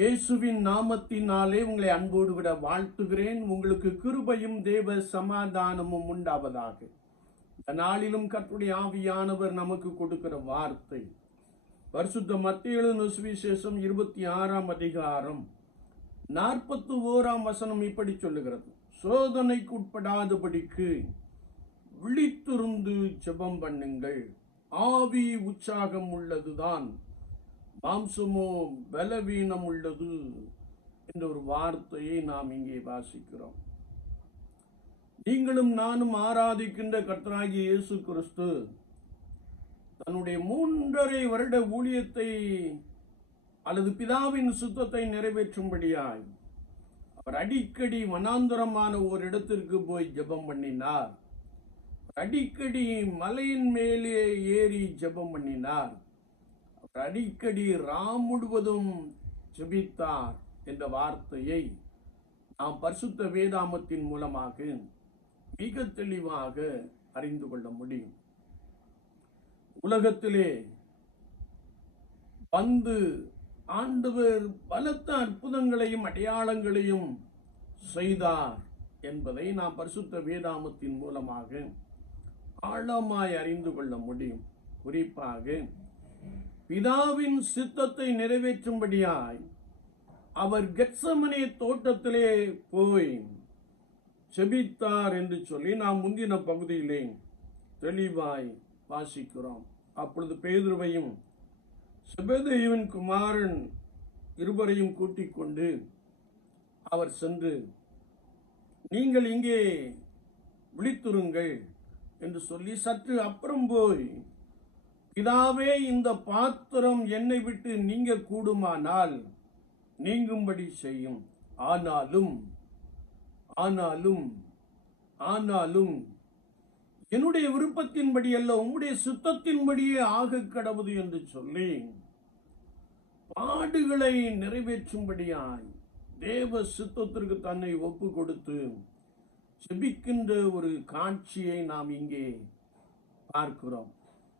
இயேசுவின் நாமத்தினாலே உங்களை அன்போடு விட வாழ்த்துகிறேன். உங்களுக்கு கிருபையும் தேவ சமாதானமும் உண்டாவதாக. இந்த நாளிலும் கற்றுடைய ஆவியானவர் நமக்கு கொடுக்கிற வார்த்தை. பரிசுத்த மத்திய சுவிசேஷம் இருபத்தி ஆறாம் அதிகாரம் நாற்பத்தி ஓராம் வசனம் இப்படி சொல்லுகிறது. சோதனைக்கு உட்படாதபடிக்கு விழித்துருந்து ஜெபம் பண்ணுங்கள். ஆவி உற்சாகம் உள்ளதுதான். மாம்சமோ பலவீனம் உள்ளது என்ற ஒரு வார்த்தையை நாம் இங்கே வாசிக்கிறோம். நீங்களும் நானும் ஆராதிக்கின்ற கர்த்தராகி இயேசு கிறிஸ்து தன்னுடைய மூன்றரை வருட ஊழியத்தை அல்லது பிதாவின் சுத்தத்தை நிறைவேற்றும்படியாய் அவர் அடிக்கடி வனாந்தரமான ஒரு இடத்திற்கு போய் ஜெபம் பண்ணினார். அடிக்கடி மலையின் மேலே ஏறி ஜெபம் பண்ணினார். அடிக்கடி ராம் முழுவதும் ஜெபித்தார் என்ற வார்த்தையை நாம் பரிசுத்த வேதாமத்தின் மூலமாக மிக தெளிவாக அறிந்து கொள்ள முடியும். உலகத்திலே வந்து ஆண்டவர் பலத்த அற்புதங்களையும் அடையாளங்களையும் செய்தார் என்பதை நாம் பரிசுத்த வேதாமத்தின் மூலமாக ஆழமாய் அறிந்து கொள்ள முடியும். குறிப்பாக பிதாவின் சித்தத்தை நிறைவேற்றும்படியாய் அவர் கெட்சமனே தோட்டத்திலே போய் செபித்தார் என்று சொல்லி நாம் முந்தின பகுதியிலே தெளிவாய் வாசிக்கிறோம். அப்பொழுது பேதுருவையும் செபதேயுவின் குமாரன் இருவரையும் கூட்டிக் கொண்டு அவர் சென்று நீங்கள் இங்கே விழித்துருங்கள் என்று சொல்லி சற்று அப்புறம் போய் பிதாவே இந்த பாத்திரம் என்னை விட்டு நீங்க கூடுமானால் நீங்கும்படி செய்யும். ஆனாலும் ஆனாலும் ஆனாலும் என்னுடைய விருப்பத்தின்படி அல்ல உம்முடைய சுத்தத்தின்படியே ஆக கடவுது என்று சொல்லி பாடுகளை நிறைவேற்றும்படியாய் தேவ சித்தத்திற்கு தன்னை ஒப்பு கொடுத்து செபிக்கின்ற ஒரு காட்சியை நாம் இங்கே பார்க்கிறோம்.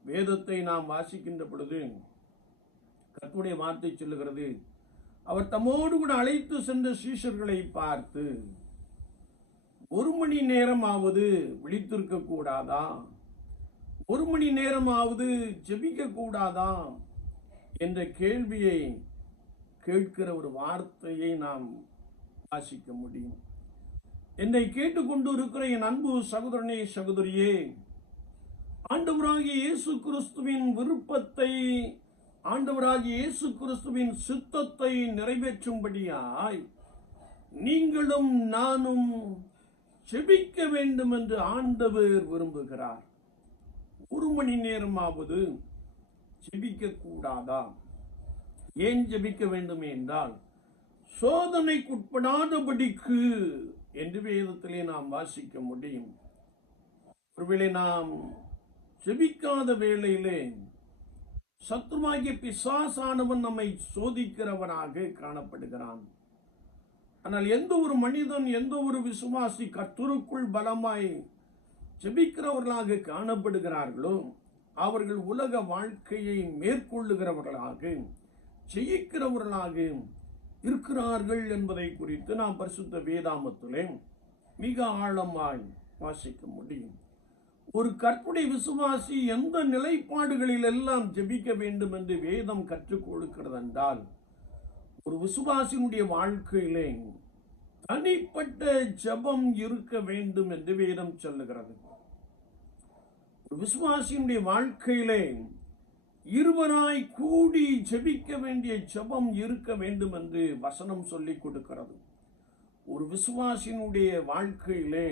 வேதத்தை நாம் வாசிக்கின்ற பொழுது கற்புடைய வார்த்தை சொல்லுகிறது அவர் தம்மோடு கூட அழைத்து சென்ற சீஷர்களை பார்த்து ஒரு மணி நேரமாவது விழித்திருக்க கூடாதா? ஒரு மணி நேரமாவது ஜெபிக்க கூடாதா? என்ற கேள்வியை கேட்கிற ஒரு வார்த்தையை நாம் வாசிக்க முடியும். என்னை கேட்டுக்கொண்டு இருக்கிற என் அன்பு சகோதரனே சகோதரியே ஆண்டவராகிய இயேசு கிறிஸ்துவின் விருப்பத்தை ஆண்டவராகிய இயேசு கிறிஸ்துவின் சித்தத்தை நிறைவேற்றும்படியாய் நீங்களும் நானும் செபிக்க வேண்டும் என்று ஆண்டவர் விரும்புகிறார். ஒரு மணி நேரமாவது செபிக்க கூடாதா? ஏன் ஜெபிக்க வேண்டும் என்றால் சோதனைக்குட்படாதபடிக்கு என்று வேதத்திலே நாம் வாசிக்க முடியும். ஒருவேளை நாம் ஜெபிக்காத வேளையிலே சத்ருவாகிய பிசாசானவன் நம்மை சோதிக்கிறவனாக காணப்படுகிறான். ஆனால் எந்த ஒரு மனிதன் எந்த ஒரு விசுவாசி கர்த்தருக்குள் பலமாய் ஜெபிக்கிறவர்களாக காணப்படுகிறார்களோ அவர்கள் உலக வாழ்க்கையை மேற்கொள்ளுகிறவர்களாக ஜெயிக்கிறவர்களாக இருக்கிறார்கள் என்பதை குறித்து நாம் பரிசுத்த வேதாமத்திலே மிக ஆழமாய் வாசிக்க முடியும். ஒரு கற்புடை விசுவாசி எந்த நிலைப்பாடுகளில் எல்லாம் ஜெபிக்க வேண்டும் என்று வேதம் கற்றுக் கொடுக்கிறது என்றால் ஒரு விசுவாசியினுடைய வாழ்க்கையிலே தனிப்பட்ட ஜெபம் இருக்க வேண்டும் என்று வேதம் சொல்லுகிறது. ஒரு விசுவாசியினுடைய வாழ்க்கையிலே இருவராய் கூடி ஜெபிக்க வேண்டிய ஜெபம் இருக்க வேண்டும் என்று வசனம் சொல்லிக் கொடுக்கிறது. ஒரு விசுவாசியினுடைய வாழ்க்கையிலே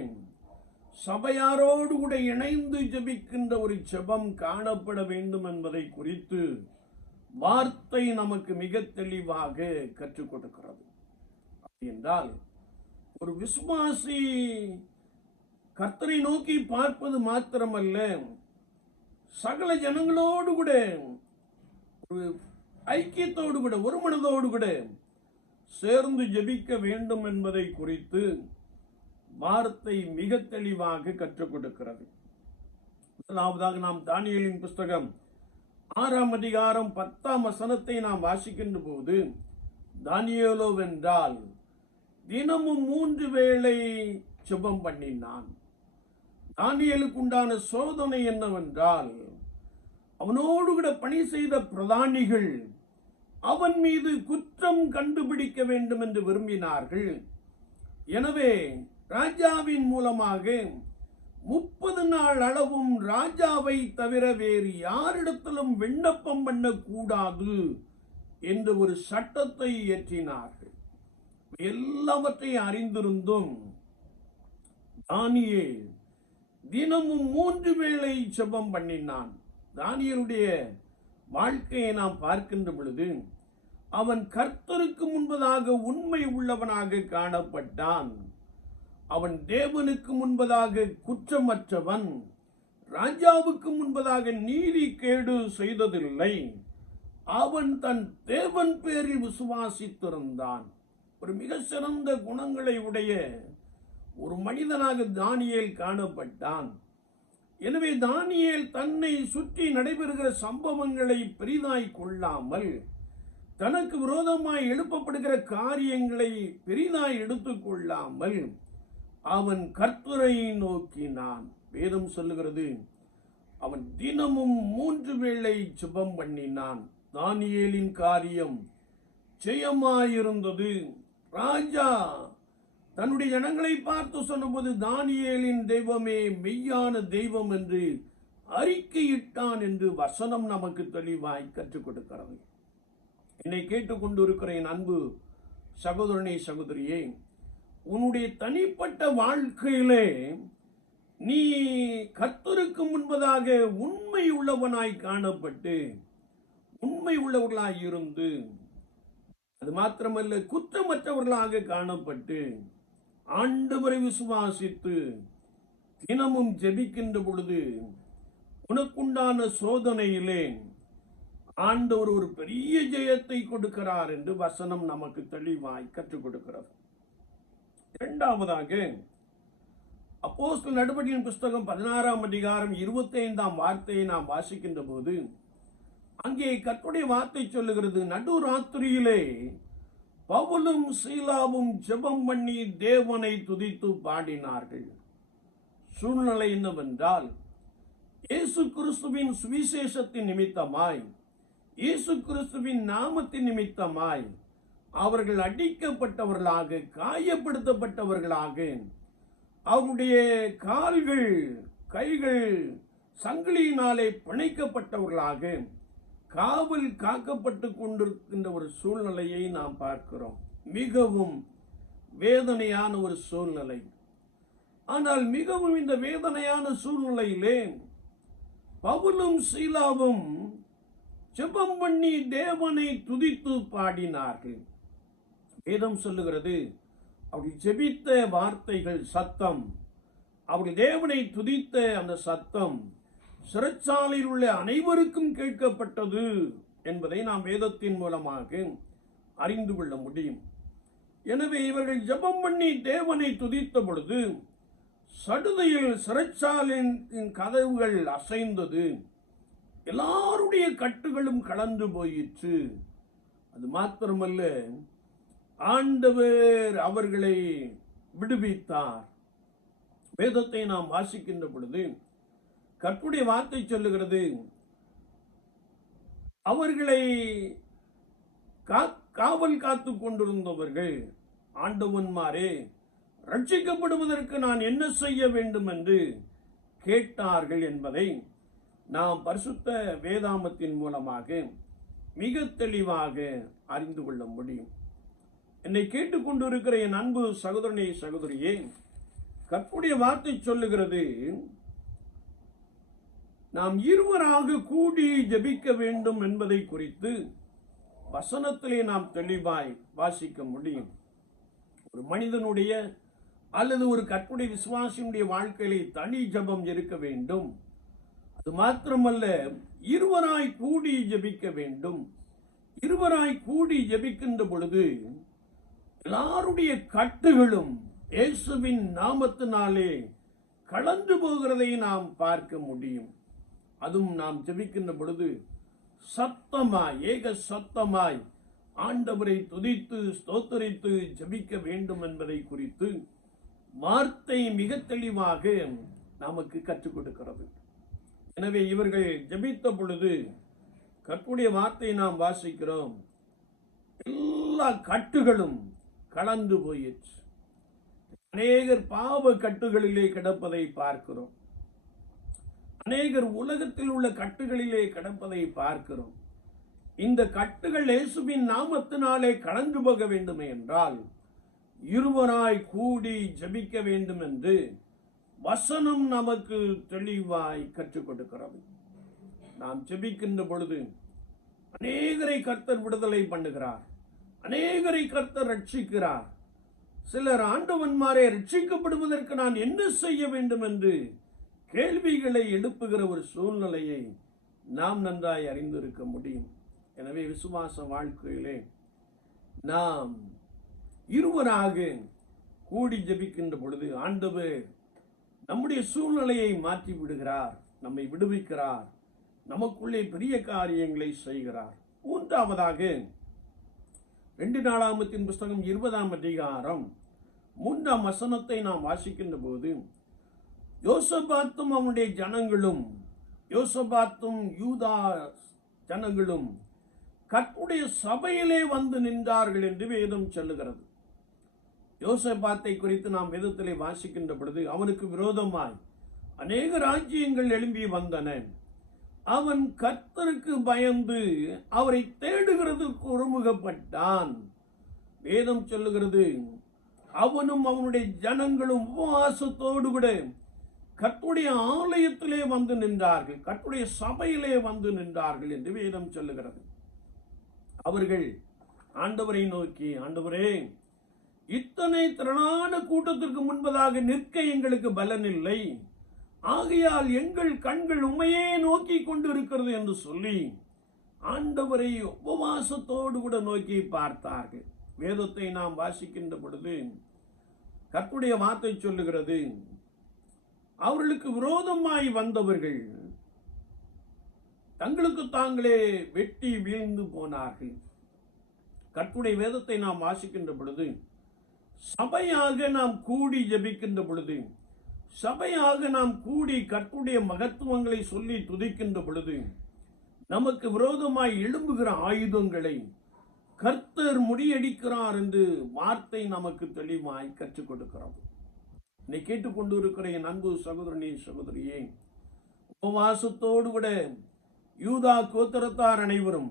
சபையாரோடு கூட இணைந்து ஜெபிக்கின்ற ஒரு செபம் காணப்பட வேண்டும் என்பதை குறித்து வார்த்தை நமக்கு மிக தெளிவாக கற்றுக் கொடுக்கிறது. என்றால் ஒரு விசுவாசி கர்த்தரை நோக்கி பார்ப்பது மாத்திரமல்ல சகல ஜனங்களோடு கூட ஒரு ஐக்கியத்தோடு கூட ஒரு மனதோடு கூட சேர்ந்து ஜெபிக்க வேண்டும் என்பதை குறித்து வார்த்தை மிக தெளிவாக கற்றுக் கொடுக்கிறது. முதலாவதாக நாம் தானியலின் புஸ்தகம் ஆறாம் அதிகாரம் பத்தாம் வசனத்தை நாம் வாசிக்கின்ற போது தானியலோவென்றால் தினமும் மூன்று வேளை சுபம் பண்ணினான். தானியலுக்கு உண்டான சோதனை என்னவென்றால் அவனோடு கூட பணி செய்த பிரதானிகள் அவன் மீது குற்றம் கண்டுபிடிக்க வேண்டும் என்று விரும்பினார்கள். எனவே ராஜாவின் மூலமாக முப்பது நாள் அளவும் ராஜாவை தவிர வேறு யாரிடத்திலும் விண்ணப்பம் பண்ணக்கூடாது என்று ஒரு சட்டத்தை இயற்றினார்கள். எல்லாவற்றையும் அறிந்திருந்தும் தானியே தினமும் மூன்று வேளை செபம் பண்ணினான். தானியருடைய வாழ்க்கையை நாம் பார்க்கின்ற பொழுது அவன் கர்த்தருக்கு முன்பதாக உண்மை உள்ளவனாக காணப்பட்டான். அவன் தேவனுக்கு முன்பதாக குற்றமற்றவன் ராஜாவுக்கு முன்பதாக நீதி கேடு செய்ததில்லை. அவன் தன் தேவன் பேரில் விசுவாசித்திருந்தான். ஒரு மிக சிறந்த குணங்களை உடைய ஒரு மனிதனாக தானியேல் காணப்பட்டான். எனவே தானியேல் தன்னை சுற்றி நடைபெறுகிற சம்பவங்களை பெரிதாய் கொள்ளாமல் தனக்கு விரோதமாய் எழுப்பப்படுகிற காரியங்களை பெரிதாய் எடுத்துக்கொள்ளாமல் அவன் கர்த்தரை நோக்கினான் வேதம் சொல்லுகிறது அவன் தினமும் மூன்று வேளை சுபம் பண்ணினான். தானியேலின் காரியம் ஜெயமாயிருந்தது. ராஜா தன்னுடைய ஜனங்களை பார்த்து சொன்னபோது தானியேலின் தெய்வமே மெய்யான தெய்வம் என்று அறிக்கையிட்டான் என்று வசனம் நமக்கு தெளிவாய் கற்றுக் கொடுக்கிறது. என்னை கேட்டுக்கொண்டு இருக்கிற என் அன்பு சகோதரனே சகோதரியே உன்னுடைய தனிப்பட்ட வாழ்க்கையிலே நீ கத்தருக்கு முன்பதாக உண்மை உள்ளவனாய் காணப்பட்டு உண்மை உள்ளவர்களாய் இருந்து அது மாத்திரமல்ல குற்றமற்றவர்களாக காணப்பட்டு ஆண்டவரை விசுவாசித்து தினமும் ஜெபிக்கின்ற பொழுது உனக்குண்டான சோதனையிலே ஆண்டவர் ஒரு பெரிய ஜெயத்தை கொடுக்கிறார் என்று வசனம் நமக்கு தெளிவாய் கற்றுக் கொடுக்கிறது. இரண்டாவதாக அப்போஸ்து நடவடிக்கையின் புஸ்தகம் பதினாறாம் அதிகாரம் இருபத்தைந்தாம் வார்த்தையை நாம் வாசிக்கின்ற போது அங்கே கற்புடைய வார்த்தை சொல்லுகிறது நடு ராத்திரியிலே பவுலும் சீலாவும் ஜெபம் பண்ணி தேவனை துதித்து பாடினார்கள். சூழ்நிலை என்னவென்றால் இயேசு கிறிஸ்துவின் சுவிசேஷத்தின் நிமித்தமாய் இயேசு கிறிஸ்துவின் நாமத்தின் நிமித்தமாய் அவர்கள் அடிக்கப்பட்டவர்களாக காயப்படுத்தப்பட்டவர்களாக அவருடைய கால்கள் கைகள் சங்கிலியினாலே பிணைக்கப்பட்டவர்களாக காவல் காக்கப்பட்டு கொண்டிருக்கின்ற ஒரு சூழ்நிலையை நாம் பார்க்கிறோம். மிகவும் வேதனையான ஒரு சூழ்நிலை. ஆனால் மிகவும் இந்த வேதனையான சூழ்நிலையிலே பவுலும் சீலாவும் செபம் பண்ணி தேவனை துதித்து பாடினார்கள். வேதம் சொல்லுகிறது. அப்படி ஜெபித்த வார்த்தைகள் சத்தம். அப்படி தேவனை துதித்த அந்த சத்தம் சிறைச்சாலையில் உள்ள அனைவருக்கும் கேட்கப்பட்டது என்பதை நாம் வேதத்தின் மூலமாக அறிந்து கொள்ள முடியும். எனவே இவர்கள் ஜெபம் பண்ணி தேவனை துதித்த பொழுது சடுதையில் சிறைச்சாலையின் கதவுகள் அசைந்தது. எல்லாருடைய கட்டுகளும் கலந்து போயிற்று. அது மாத்திரமல்ல ஆண்டவர் அவர்களை விடுவித்தார். வேதத்தை நாம் வாசிக்கின்ற பொழுது கற்புடைய வார்த்தை சொல்லுகிறது அவர்களை காவல் காத்து கொண்டிருந்தவர்கள் ஆண்டவன்மாரே ரட்சிக்கப்படுவதற்கு நான் என்ன செய்ய வேண்டும் என்று கேட்டார்கள் என்பதை நாம் பரிசுத்த வேதாமத்தின் மூலமாக மிக தெளிவாக அறிந்து கொள்ள முடியும். என்னை கேட்டுக்கொண்டிருக்கிற என் அன்பு சகோதரனே சகோதரியே கற்புடைய வார்த்தை சொல்லுகிறது நாம் இருவராக கூடி ஜெபிக்க வேண்டும் என்பதை குறித்து வசனத்திலே நாம் தெளிவாய் வாசிக்க முடியும். ஒரு மனிதனுடைய அல்லது ஒரு கற்புடைய விசுவாசியுடைய வாழ்க்கையிலே தனி ஜபம் இருக்க வேண்டும். அது மாத்திரமல்ல இருவராய் கூடி ஜெபிக்க வேண்டும். இருவராய் கூடி ஜெபிக்கின்ற பொழுது எல்லாருடைய கட்டுகளும் இயேசுவின் நாமத்தினாலே கலந்து போகிறதை நாம் பார்க்க முடியும். அதுவும் நாம் ஜெபிக்கின்ற பொழுது சத்தமாய் ஏக சத்தமாய் ஆண்டவரை துதித்து ஸ்தோத்தரித்து ஜெபிக்க வேண்டும் என்பதை குறித்து வார்த்தை மிக தெளிவாக நமக்கு கற்றுக் கொடுக்கிறது. எனவே இவர்கள் ஜெபித்த பொழுது கற்புடைய வார்த்தையை நாம் வாசிக்கிறோம். எல்லா கட்டுகளும் கலந்து போயிற்று. அநேகர் பாவ கட்டுகளிலே கிடப்பதை பார்க்கிறோம். அநேகர் உலகத்தில் உள்ள கட்டுகளிலே கிடப்பதை பார்க்கிறோம். இந்த கட்டுகள் இயேசுவின் நாமத்தினாலே கலந்து போக வேண்டுமே என்றால் இருவராய் கூடி ஜெபிக்க வேண்டும் என்று வசனம் நமக்கு தெளிவாய் கற்றுக் கொடுக்கிறது நாம் ஜெபிக்கின்ற பொழுது அநேகரை கர்த்தர் விடுதலை பண்ணுகிறார். அநேகரை கர்த்தர் ரட்சிக்கிறார். சிலர் ஆண்டவன்மாரே ரட்சிக்கப்படுவதற்கு நான் என்ன செய்ய வேண்டும் என்று கேள்விகளை எழுப்புகிற ஒரு சூழ்நிலையை நாம் நன்றாய் அறிந்திருக்க முடியும். எனவே விசுவாச வாழ்க்கையிலே நாம் இருவராக கூடி ஜெபிக்கின்ற பொழுது ஆண்டவர் நம்முடைய சூழ்நிலையை மாற்றி விடுகிறார் நம்மை விடுவிக்கிறார் நமக்குள்ளே பெரிய காரியங்களை செய்கிறார். மூன்றாவதாக ரெண்டு நாளாமத்தின் புஸ்தகம் இருபதாம் அதிகாரம். மூன்றாம் வசனத்தை நாம் வாசிக்கின்ற போது யோசபாத்தும் அவனுடைய ஜனங்களும் யோசபாத்தும் யூதா ஜனங்களும் கற்புடைய சபையிலே வந்து நின்றார்கள் என்று வேதம் சொல்லுகிறது. யோசபாத்தை குறித்து நாம் வேதத்திலே வாசிக்கின்ற பொழுது அவனுக்கு விரோதமாய் அநேக ராஜ்யங்கள் எழும்பி வந்தன. அவன் கர்த்தருக்கு பயந்து அவரை தேடுகிறதுக்கு ஒருமுகப்பட்டான் வேதம் சொல்லுகிறது அவனும் அவனுடைய ஜனங்களும் உபவாசத்தோடு கூட கத்துடைய ஆலயத்திலே வந்து நின்றார்கள் கத்துடைய சபையிலே வந்து நின்றார்கள் என்று வேதம் சொல்லுகிறது. அவர்கள் ஆண்டவரை நோக்கி ஆண்டவரே இத்தனை திரளான கூட்டத்திற்கு முன்பதாக நிற்க எங்களுக்கு பலன் இல்லை ஆகையால் எங்கள் கண்கள் உண்மையே நோக்கி கொண்டிருக்கிறது என்று சொல்லி ஆண்டவரை உபவாசத்தோடு கூட நோக்கி பார்த்தார்கள். வேதத்தை நாம் வாசிக்கின்ற பொழுது கற்புடைய வார்த்தை சொல்லுகிறது அவர்களுக்கு விரோதமாய் வந்தவர்கள் தங்களுக்கு தாங்களே வெட்டி வீழ்ந்து போனார்கள். கற்புடைய வேதத்தை நாம் வாசிக்கின்ற பொழுது சபையாக நாம் கூடி ஜெபிக்கின்ற பொழுது சபையாக நாம் கூடி கற்புடைய மகத்துவங்களை சொல்லி துதிக்கின்ற பொழுது நமக்கு விரோதமாய் எழும்புகிற ஆயுதங்களை கர்த்தர் முடியடிக்கிறார் என்று வார்த்தை நமக்கு தெளிவாய் கற்றுக் கொடுக்கிறது. என்னை கேட்டுக்கொண்டு இருக்கிற என் அன்பு சகோதரனே சகோதரியே உபவாசத்தோடு கூட யூதா கோத்திரத்தார் அனைவரும்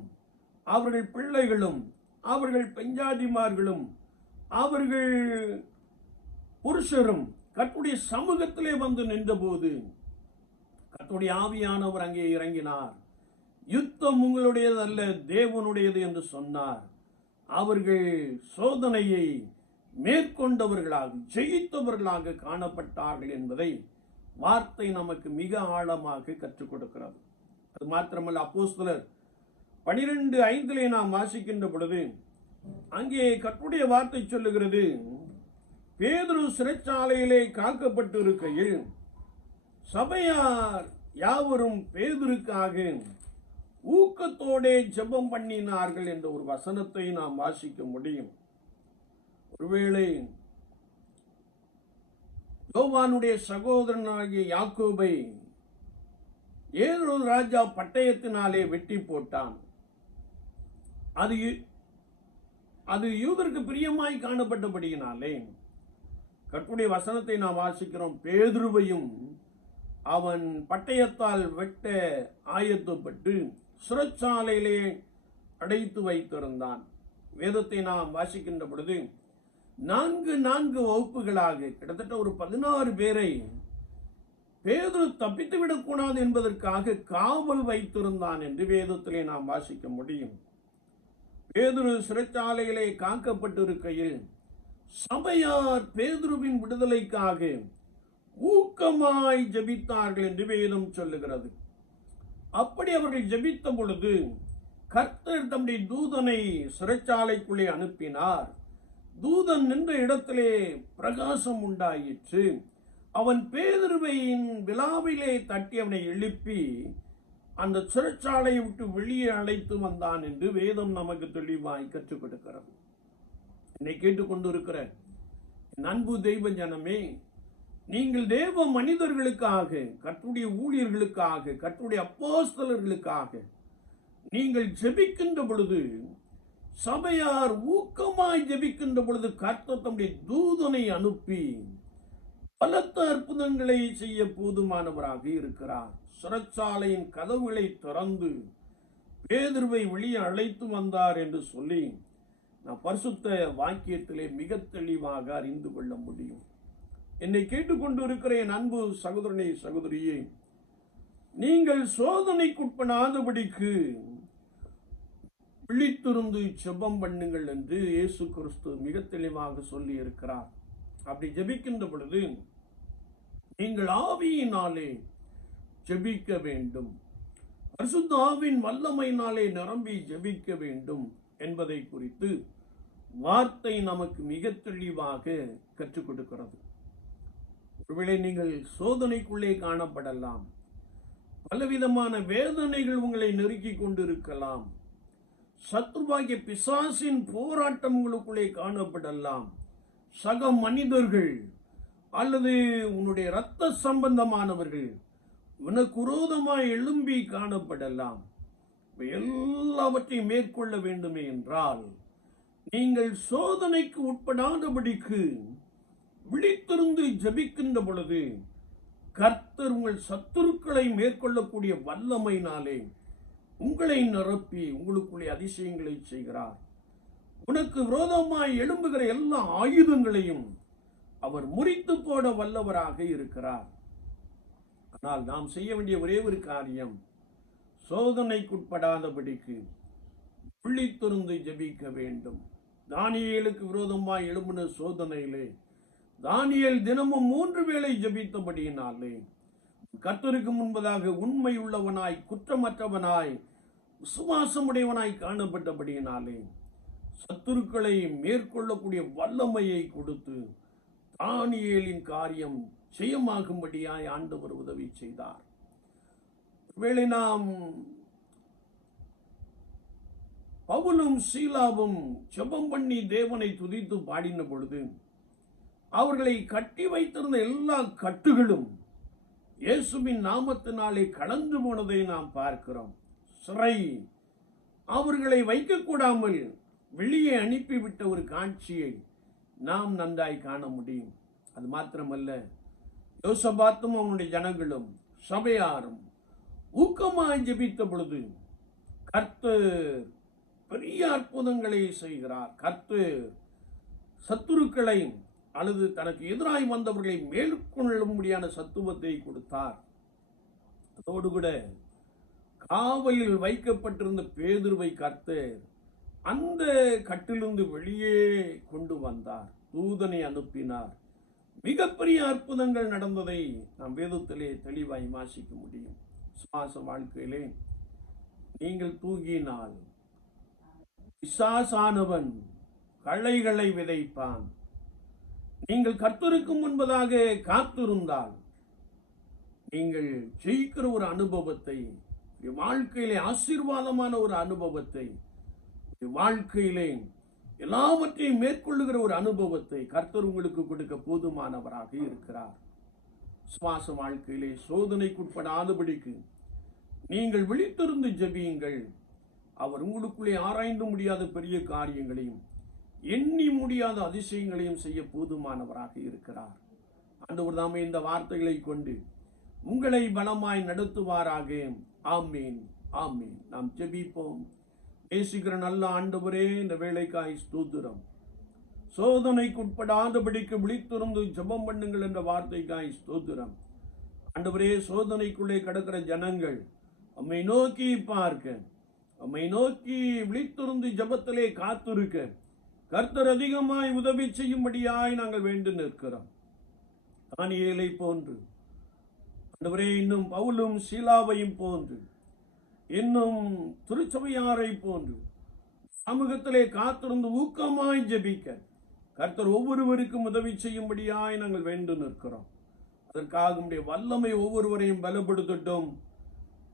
அவர்கள் பிள்ளைகளும் அவர்கள் பெஞ்சாதிமார்களும் அவர்கள் புருஷரும் கத்துடைய சமூகத்திலே வந்து நின்றபோது கத்துடைய ஆவியானவர் அங்கே இறங்கினார். யுத்தம் உங்களுடையது அல்ல தேவனுடையது என்று சொன்னார். அவர்கள் சோதனையை மேற்கொண்டவர்களாக ஜெயித்தவர்களாக காணப்பட்டார்கள் என்பதை வார்த்தை நமக்கு மிக ஆழமாக கற்றுக் கொடுக்கிறது. அது மாத்திரமல்ல அப்போஸ்தலர் பனிரெண்டு ஐந்திலே நாம் வாசிக்கின்ற பொழுது அங்கே கற்றுடைய வார்த்தை சொல்லுகிறது. பேதுரு சிறைச்சாலையிலே காக்கப்பட்டு இருக்கையில் சபையார் யாவரும் பேதுருக்காக ஊக்கத்தோடே ஜெபம் பண்ணினார்கள் என்ற ஒரு வசனத்தை நாம் வாசிக்க முடியும். ஒருவேளை யோவானுடைய சகோதரனாகிய யாக்கோபை ஏதோ ராஜா பட்டயத்தினாலே வெட்டி போட்டான். அது யு- அது யூதருக்கு பிரியமாய் காணப்பட்டபடியினாலே கற்புடைய வசனத்தை நாம் வாசிக்கிறோம். பேதுருவையும் அவன் பட்டயத்தால் வெட்ட ஆயத்தப்பட்டு சிறைச்சாலையிலே அடைத்து வைத்திருந்தான். வேதத்தை நாம் வாசிக்கின்ற பொழுது நான்கு நான்கு வகுப்புகளாக கிட்டத்தட்ட ஒரு பதினாறு பேரை பேதுரு தப்பித்து விடக்கூடாது என்பதற்காக காவல் வைத்திருந்தான் என்று வேதத்திலே நாம் வாசிக்க முடியும். பேதுரு சிறைச்சாலையிலே காக்கப்பட்டிருக்கையில் சபையார் பேதுருவின் விடுதலைக்காக ஊக்கமாய் ஜெபித்தார்கள் என்று வேதம் சொல்லுகிறது. அப்படி அவர்கள் ஜெபித்த பொழுது கர்த்தர் தம்முடைய தூதனை சிறைச்சாலைக்குள்ளே அனுப்பினார். தூதன் நின்ற இடத்திலே பிரகாசம் உண்டாயிற்று. அவன் பேதுருவையின் விழாவிலே தட்டி அவனை எழுப்பி அந்த சிறைச்சாலையை விட்டு வெளியே அழைத்து வந்தான் என்று வேதம் நமக்கு தெளிவாய் கற்றுக் கொடுக்கிறது. என்னை கேட்டுக்கொண்டிருக்கிற அன்பு தெய்வ ஜனமே நீங்கள் தேவ மனிதர்களுக்காக கற்றுடைய ஊழியர்களுக்காக கற்றுடைய அப்போஸ்தலர்களுக்காக நீங்கள் ஜெபிக்கின்ற பொழுது சபையார் ஊக்கமாய் ஜெபிக்கின்ற பொழுது கர்த்தர் தம்முடைய தூதனை அனுப்பி பலத்த அற்புதங்களை செய்ய போதுமானவராக இருக்கிறார். சிறைச்சாலையின் கதவுகளை திறந்து பேதுருவை வெளியே அழைத்து வந்தார் என்று சொல்லி நான் பரிசுத்த வாக்கியத்திலே மிக தெளிவாக அறிந்து கொள்ள முடியும். என்னை கேட்டுக்கொண்டு இருக்கிற என் அன்பு சகோதரனை சகோதரியே நீங்கள் சோதனைக்குட்படாதபடிக்கு விழித்திருந்து செபம் பண்ணுங்கள் என்று இயேசு கிறிஸ்து மிக தெளிவாக சொல்லி இருக்கிறார் அப்படி ஜெபிக்கின்ற பொழுது நீங்கள் ஆவியினாலே ஜெபிக்க வேண்டும். பரிசுத்த ஆவின் வல்லமையினாலே நிரம்பி ஜெபிக்க வேண்டும். என்பதை குறித்து வார்த்தை நமக்கு மிக தெளிவாக கற்றுக் கொடுக்கிறது. ஒருவேளை நீங்கள் சோதனைக்குள்ளே காணப்படலாம். பலவிதமான வேதனைகள் உங்களை நெருக்கிக் கொண்டிருக்கலாம். சத்ருவாகிய பிசாசின் போராட்டம் உங்களுக்குள்ளே காணப்படலாம். சக மனிதர்கள் அல்லது உன்னுடைய இரத்த சம்பந்தமானவர்கள் உனக்கு விரோதமாய் எழும்பி காணப்படலாம். எல்லாவற்றையும் மேற்கொள்ள வேண்டுமே என்றால் நீங்கள் சோதனைக்கு உட்படாதபடிக்கு விழித்திருந்து ஜெபிக்கின்ற பொழுது கர்த்தர் உங்கள் சத்துருக்களை மேற்கொள்ளக்கூடிய வல்லமையினாலே உங்களை நிரப்பி உங்களுக்குள்ளே அதிசயங்களை செய்கிறார். உனக்கு விரோதமாய் எழும்புகிற எல்லா ஆயுதங்களையும் அவர் முறித்து போட வல்லவராக இருக்கிறார். ஆனால் நாம் செய்ய வேண்டிய ஒரே ஒரு காரியம் சோதனைக்குட்படாதபடிக்கு விழித்திருந்து ஜெபிக்க வேண்டும். தானியலுக்கு விரோதமாய் எழும்பின சோதனையிலே தானியல் தினமும் மூன்று வேளை ஜெபித்தபடியினாலே கர்த்தருக்கு முன்பதாக உண்மை உள்ளவனாய் குற்றமற்றவனாய் விசுவாசமுடையவனாய் காணப்பட்டபடியினாலே சத்துருக்களை மேற்கொள்ளக்கூடிய வல்லமையை கொடுத்து தானியேலின் காரியம் செய்யமாகும்படியாய் ஆண்டவர் உதவி செய்தார். வேளை நாம் பவுலும் சீலாவும் செபம் பண்ணி தேவனை துதித்து பாடின பொழுது அவர்களை கட்டி வைத்திருந்த எல்லா கட்டுகளும் இயேசுவின் நாமத்தினாலே கலந்து போனதை நாம் பார்க்கிறோம். சிறை அவர்களை வைக்கக்கூடாமல் வெளியே அனுப்பிவிட்ட ஒரு காட்சியை நாம் நன்றாய் காண முடியும். அது மாத்திரமல்ல யோசபாத்தும் அவனுடைய ஜனங்களும் சபையாரும் ஊக்கமாய் ஜெபித்த பொழுது கர்த்து பெரிய அற்புதங்களை செய்கிறார். கர்த்து சத்துருக்களை அல்லது தனக்கு எதிராய் வந்தவர்களை மேற்கொள்ளும்படியான சத்துவத்தை கொடுத்தார். அதோடு கூட காவலில் வைக்கப்பட்டிருந்த பேதுருவை கர்த்து அந்த கட்டிலிருந்து வெளியே கொண்டு வந்தார். தூதனை அனுப்பினார். மிகப்பெரிய அற்புதங்கள் நடந்ததை நாம் வேதத்திலே தெளிவாய் வாசிக்க முடியும். சுவாச வாழ்க்கையிலே நீங்கள் தூங்கினால் பிசாசானவன் களைகளை விதைப்பான். நீங்கள் கர்த்தருக்கு முன்பதாக காத்திருந்தால் நீங்கள் ஜெயிக்கிற ஒரு அனுபவத்தை வாழ்க்கையிலே ஆசீர்வாதமான ஒரு அனுபவத்தை வாழ்க்கையிலே எல்லாவற்றையும் மேற்கொள்ளுகிற ஒரு அனுபவத்தை கர்த்தர் உங்களுக்கு கொடுக்க போதுமானவராக இருக்கிறார். சுவாச வாழ்க்கையிலே சோதனைக்குட்படாதபடிக்கு நீங்கள் விழித்திருந்து ஜெபியுங்கள். அவர் உங்களுக்குள்ளே ஆராய்ந்து முடியாத பெரிய காரியங்களையும் எண்ணி முடியாத அதிசயங்களையும் செய்ய போதுமானவராக இருக்கிறார். ஆண்டவர் தாமே இந்த வார்த்தைகளை கொண்டு உங்களை பலமாய் நடத்துவாராக. ஆமீன் ஆமேன். நாம் ஜெபிப்போம். பேசுகிற நல்ல ஆண்டவரே இந்த வேலைக்காய் ஸ்தூத்திரம். சோதனைக்குட்படாதபடிக்கு விழித்திருந்து ஜெபம் பண்ணுங்கள் என்ற வார்த்தைக்காய் ஸ்தோத்திரம். ஆண்டவரே சோதனைக்குள்ளே கிடக்கிற ஜனங்கள் அம்மை நோக்கி பார்க்க அம்மை நோக்கி விழித்திருந்து ஜபத்திலே காத்திருக்க கர்த்தர் அதிகமாய் உதவி செய்யும்படியாய் நாங்கள் வேண்டு நிற்கிறோம். தானியலை போன்று ஆண்டவரே இன்னும் பவுலும் சீலாவையும் போன்று இன்னும் திருச்சபையாரை போன்று சமூகத்திலே காத்திருந்து ஊக்கமாய் ஜெபிக்க கர்த்தர் ஒவ்வொருவருக்கும் உதவி செய்யும்படியாய் நாங்கள் வேண்டு நிற்கிறோம். அதற்காக உடைய வல்லமை ஒவ்வொருவரையும் பலப்படுத்தட்டும்.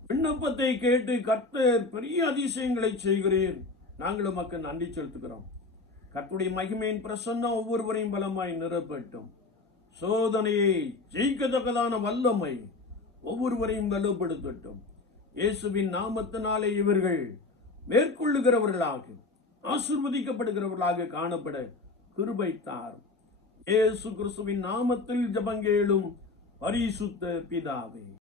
விண்ணப்பத்தை கேட்டு கர்த்தர் பெரிய அதிசயங்களை செய்கிறேன் நாங்கள் உமக்கு நன்றி செலுத்துகிறோம். கர்த்துடைய மகிமையின் பிரசன்னம் ஒவ்வொருவரையும் பலமாய் நிரப்பட்டும். சோதனையை ஜெயிக்கத்தக்கதான வல்லமை ஒவ்வொருவரையும் வலுப்படுத்தட்டும். இயேசுவின் நாமத்தினாலே இவர்கள் மேற்கொள்ளுகிறவர்களாக ஆசிர்வதிக்கப்படுகிறவர்களாக காணப்பட கிருபை தாரும் இயேசு கிறிஸ்துவின் நாமத்தில் ஜபங்கேளும் பரிசுத்த பிதாவே.